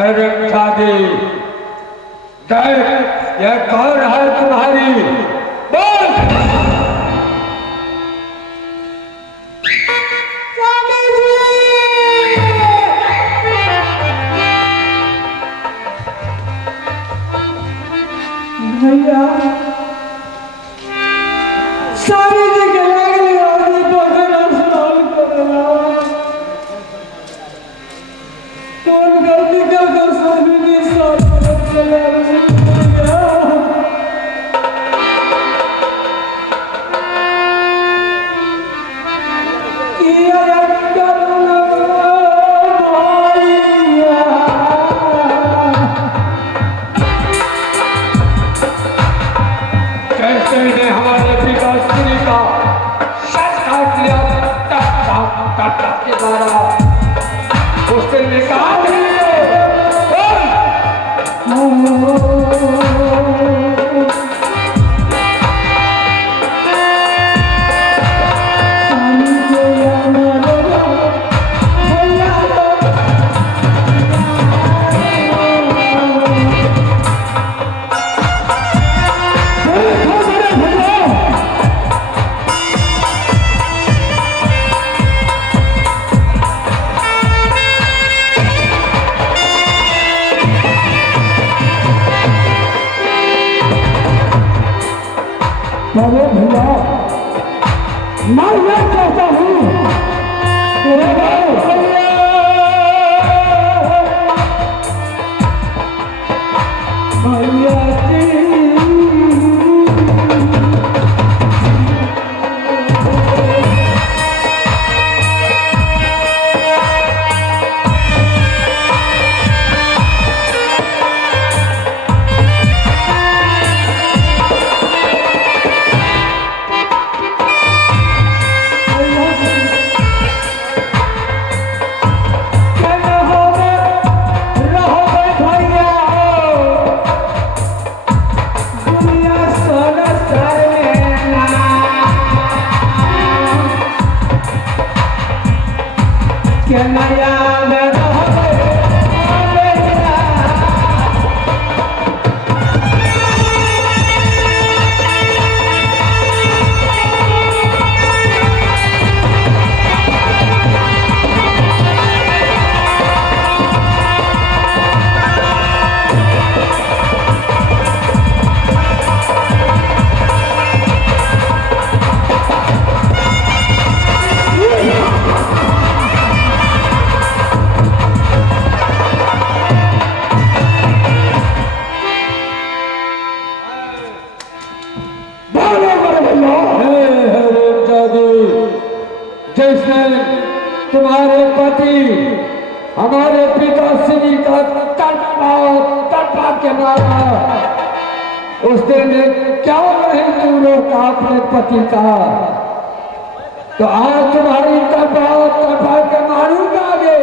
अरे शादी यह कौन है तुम्हारी? बोल। भैया सारी जगह लागली आदमी पकड़ स्नान करला कौन गलती कर स्वामी के साथ चला भैया किया करना भैया कैसे ने हमारे पिताश्री का सच काट लिया के द्वारा उसने निकाल लिए। अरे भैया मैं ये कहता हूँ भैया जैसे तुम्हारे पति हमारे पिताश्री का तड़पा के मारा उसने क्या नहीं तू रोका अपने पति का, तो आज तुम्हारी तड़पा के मारूंगा आगे।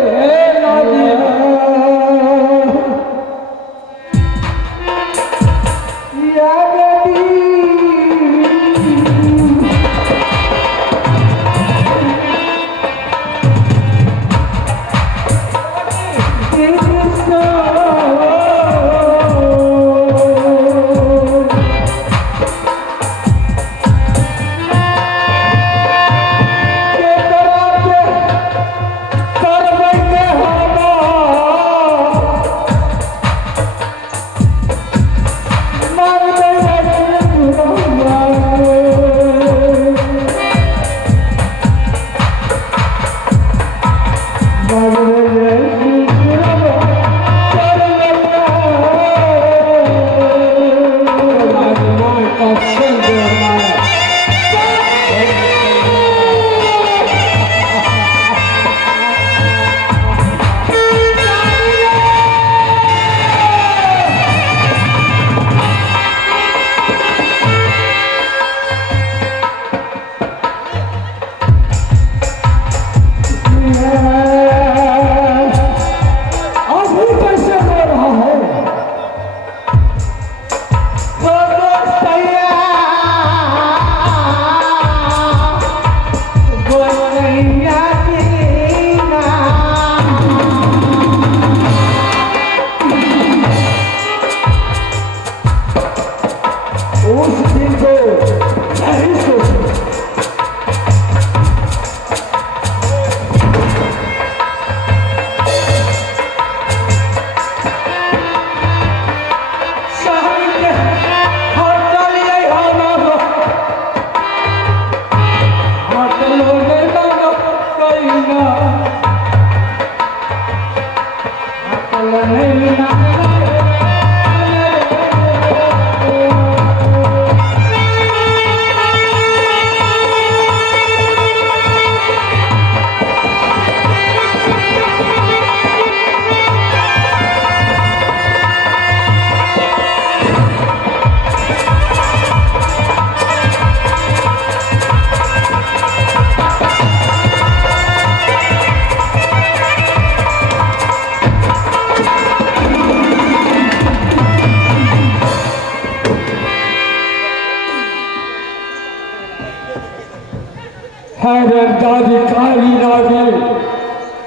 है दादी काली नागी,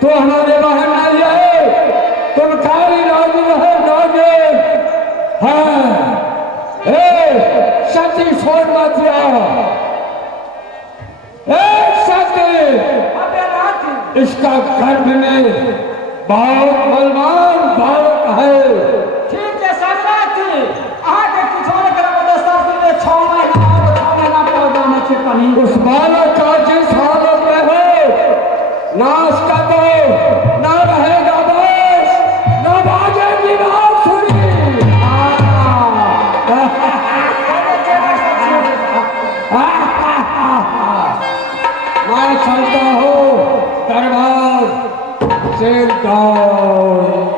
तो हमारे बहन नहीं है, तुम काली नागी है नागे है। सती छोड़ मत सती, इसका गर्भ में बहुत बलवान बालक है। ठीक है सती, आगे कुछ और कर शादी में 6 महीना पौधा में छिपनी। उस बालक का जिस हालत में हो नाश कर दो, ना रहेगा बस, ना बाजेगी बांसुरी। मैं चलता हूँ दरबार से गाँव।